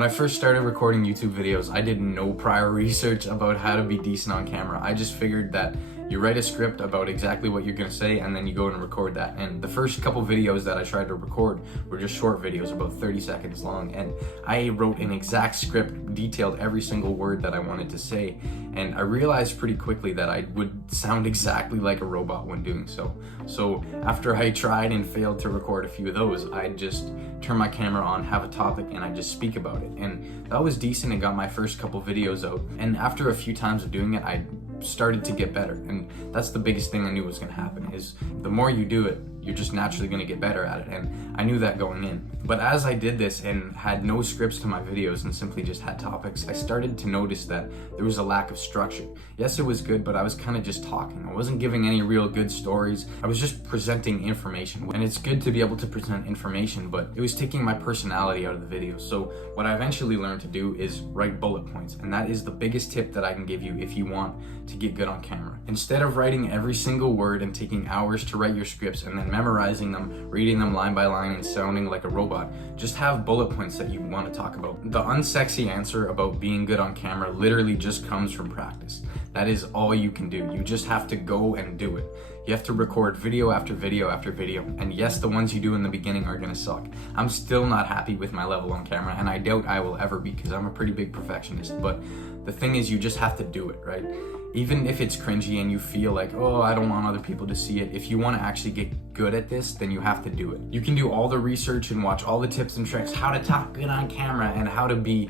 When I first started recording YouTube videos, I did no prior research about how to be decent on camera. I just figured that you write a script about exactly what you're gonna say and then you go and record that. And the first couple videos that I tried to record were just short videos, about 30 seconds long. And I wrote an exact script, detailed every single word that I wanted to say. And I realized pretty quickly that I would sound exactly like a robot when doing so. So after I tried and failed to record a few of those, I'd just turn my camera on, have a topic, and I just speak about it. And that was decent and got my first couple videos out. And after a few times of doing it, I started to get better. And that's the biggest thing I knew was gonna happen, is the more you do it, you're just naturally gonna get better at it. And I knew that going in. But as I did this and had no scripts to my videos and simply just had topics, I started to notice that there was a lack of structure. Yes, it was good, but I was kind of just talking. I wasn't giving any real good stories. I was just presenting information. And it's good to be able to present information, but it was taking my personality out of the video. So what I eventually learned to do is write bullet points. And that is the biggest tip that I can give you if you want to get good on camera. Instead of writing every single word and taking hours to write your scripts and then memorizing them, reading them line by line and sounding like a robot, just have bullet points that you want to talk about. The unsexy answer about being good on camera literally just comes from practice. That is all you can do. You just have to go and do it. You have to record video after video after video. And yes, the ones you do in the beginning are gonna suck. I'm still not happy with my level on camera, and I doubt I will ever be, because I'm a pretty big perfectionist. But the thing is, you just have to do it, right? Even if it's cringy and you feel like, oh, I don't want other people to see it, if you want to actually get good at this, then you have to do it. You can do all the research and watch all the tips and tricks, how to talk good on camera and how to be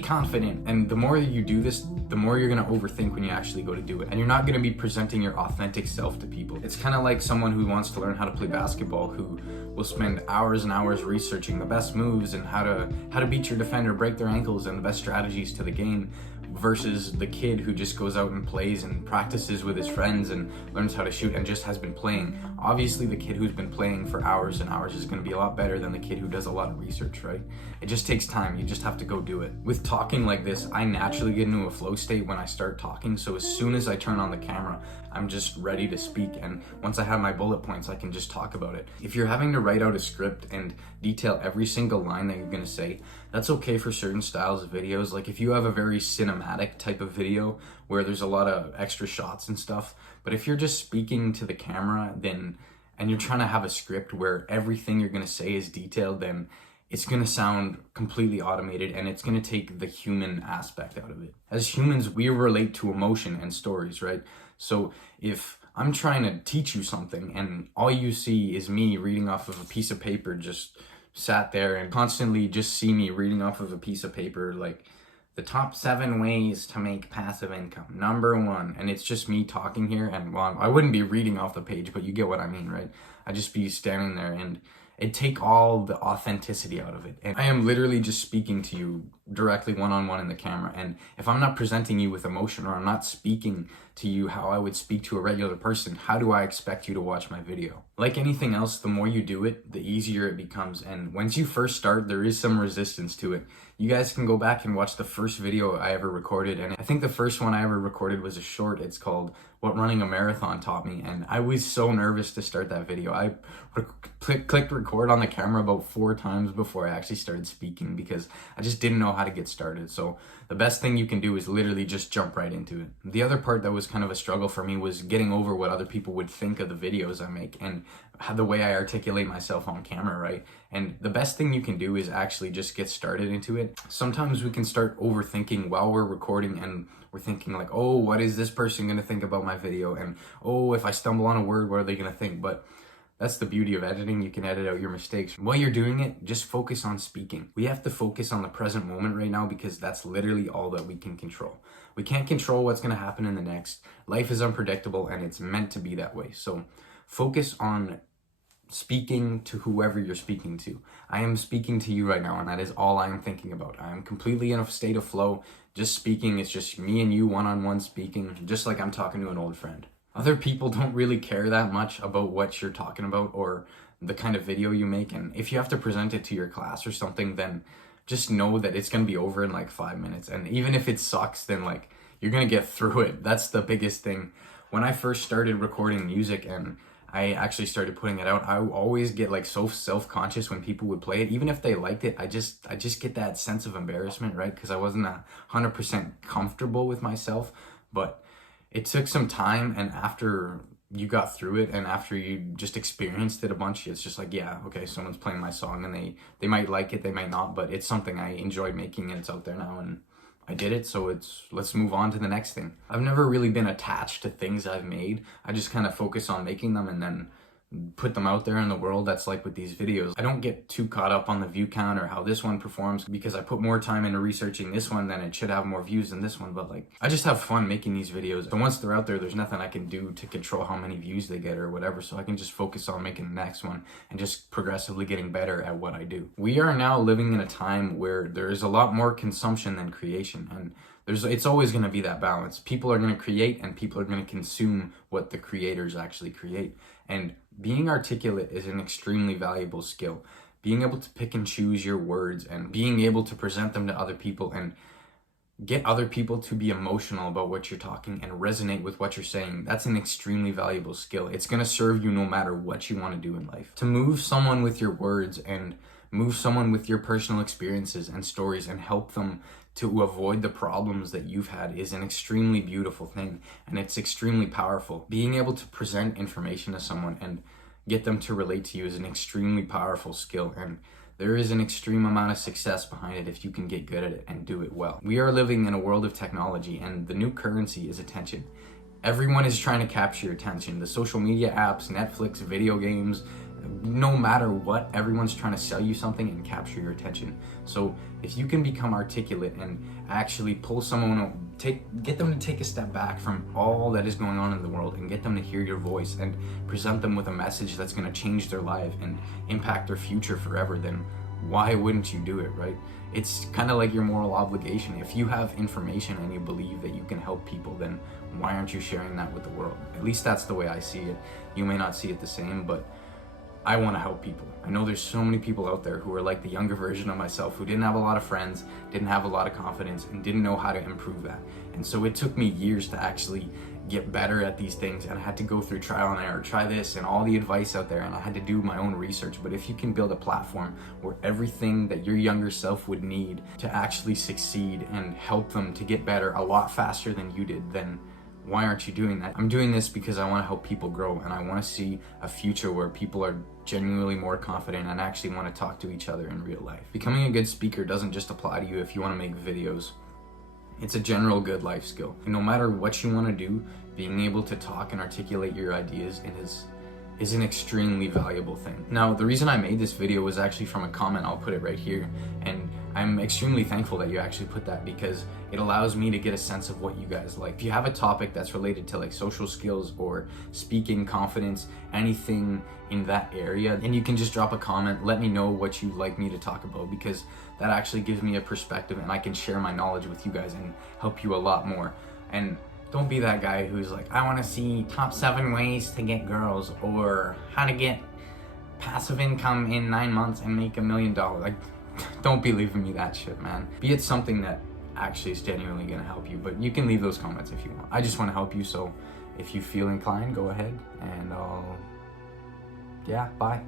confident. And the more you do this, the more you're gonna overthink when you actually go to do it. And you're not gonna be presenting your authentic self to people. It's kind of like someone who wants to learn how to play basketball, who will spend hours and hours researching the best moves and how to beat your defender, break their ankles, and the best strategies to the game, versus the kid who just goes out and plays and practices with his friends and learns how to shoot and just has been playing. Obviously, the kid who's been playing for hours and hours is going to be a lot better than the kid who does a lot of research, right? It just takes time. You just have to go do it. With talking like this, I naturally get into a flow state when I start talking. So as soon as I turn on the camera, I'm just ready to speak. And once I have my bullet points, I can just talk about it. If you're having to write out a script and detail every single line that you're going to say, that's okay for certain styles of videos. Like if you have a very cinematic type of video where there's a lot of extra shots and stuff, but if you're just speaking to the camera and you're trying to have a script where everything you're going to say is detailed, then it's going to sound completely automated and it's going to take the human aspect out of it. As humans, we relate to emotion and stories, right? So if I'm trying to teach you something and all you see is me reading off of a piece of paper, just sat there and constantly just see me reading off of a piece of paper, like the top 7 ways to make passive income, #1. And it's just me talking here, and well, I wouldn't be reading off the page, but you get what I mean, right? I'd just be standing there and it'd take all the authenticity out of it. And I am literally just speaking to you directly one-on-one in the camera. And if I'm not presenting you with emotion, or I'm not speaking to you how I would speak to a regular person, how do I expect you to watch my video? Like anything else, the more you do it, the easier it becomes. And once you first start, there is some resistance to it. You guys can go back and watch the first video I ever recorded. And I think the first one I ever recorded was a short. It's called What Running a Marathon Taught Me. And I was so nervous to start that video. I clicked record on the camera about 4 times before I actually started speaking, because I just didn't know how to get started. So the best thing you can do is literally just jump right into it. The other part that was kind of a struggle for me was getting over what other people would think of the videos I make and how the way I articulate myself on camera, right? And the best thing you can do is actually just get started into it. Sometimes we can start overthinking while we're recording, and we're thinking like, oh, what is this person gonna think about my video? And oh, if I stumble on a word, what are they gonna think? But that's the beauty of editing. You can edit out your mistakes. While you're doing it, just focus on speaking. We have to focus on the present moment right now, because that's literally all that we can control. We can't control what's gonna happen in the next. Life is unpredictable and it's meant to be that way. So focus on speaking to whoever you're speaking to. I am speaking to you right now, and that is all I am thinking about. I am completely in a state of flow, just speaking. It's just me and you one-on-one speaking, just like I'm talking to an old friend. Other people don't really care that much about what you're talking about or the kind of video you make. And if you have to present it to your class or something, then just know that it's going to be over in like 5 minutes. And even if it sucks, then like you're going to get through it. That's the biggest thing. When I first started recording music and I actually started putting it out, I always get like so self-conscious when people would play it. Even if they liked it, I just get that sense of embarrassment, right? Because I wasn't 100% comfortable with myself. But it took some time, and after you got through it and after you just experienced it a bunch, it's just like, yeah, okay, someone's playing my song, and they might like it, they might not, but it's something I enjoyed making, and it's out there now, and I did it, so let's move on to the next thing. I've never really been attached to things I've made. I just kind of focus on making them and then put them out there in the world. That's like with these videos. I don't get too caught up on the view count or how this one performs, because I put more time into researching this one, then it should have more views than this one. But like, I just have fun making these videos. So once they're out there, there's nothing I can do to control how many views they get or whatever. So I can just focus on making the next one and just progressively getting better at what I do. We are now living in a time where there is a lot more consumption than creation, and it's always going to be that balance. People are going to create and people are going to consume what the creators actually create. And being articulate is an extremely valuable skill. Being able to pick and choose your words and being able to present them to other people and get other people to be emotional about what you're talking and resonate with what you're saying, that's an extremely valuable skill. It's going to serve you no matter what you want to do in life. To move someone with your words and move someone with your personal experiences and stories and help them to avoid the problems that you've had is an extremely beautiful thing, and it's extremely powerful. Being able to present information to someone and get them to relate to you is an extremely powerful skill, and there is an extreme amount of success behind it if you can get good at it and do it well. We are living in a world of technology, and the new currency is attention. Everyone is trying to capture your attention. The social media apps, Netflix, video games, no matter what, everyone's trying to sell you something and capture your attention. So if you can become articulate and actually pull someone, get them to take a step back from all that is going on in the world and get them to hear your voice and present them with a message that's going to change their life and impact their future forever, then why wouldn't you do it, right? It's kind of like your moral obligation. If you have information and you believe that you can help people, then why aren't you sharing that with the world? At least that's the way I see it. You may not see it the same, but I want to help people. I know there's so many people out there who are like the younger version of myself, who didn't have a lot of friends, didn't have a lot of confidence, and didn't know how to improve that. And so it took me years to actually get better at these things, and I had to go through trial and error, try this and all the advice out there, and I had to do my own research. But if you can build a platform where everything that your younger self would need to actually succeed and help them to get better a lot faster than you did, then why aren't you doing that? I'm doing this because I want to help people grow, and I want to see a future where people are genuinely more confident and actually want to talk to each other in real life. Becoming a good speaker doesn't just apply to you if you want to make videos. It's a general good life skill. And no matter what you want to do, being able to talk and articulate your ideas is an extremely valuable thing. Now, the reason I made this video was actually from a comment. I'll put it right here. And I'm extremely thankful that you actually put that, because it allows me to get a sense of what you guys like. If you have a topic that's related to like social skills or speaking, confidence, anything in that area, and you can just drop a comment, let me know what you'd like me to talk about, because that actually gives me a perspective and I can share my knowledge with you guys and help you a lot more. And don't be that guy who's like, I want to see top 7 ways to get girls, or how to get passive income in 9 months and make $1 million. Like, don't be leaving me that shit, man. Be it something that actually is genuinely gonna help you, but you can leave those comments if you want. I just want to help you, so if you feel inclined, go ahead, and yeah, bye.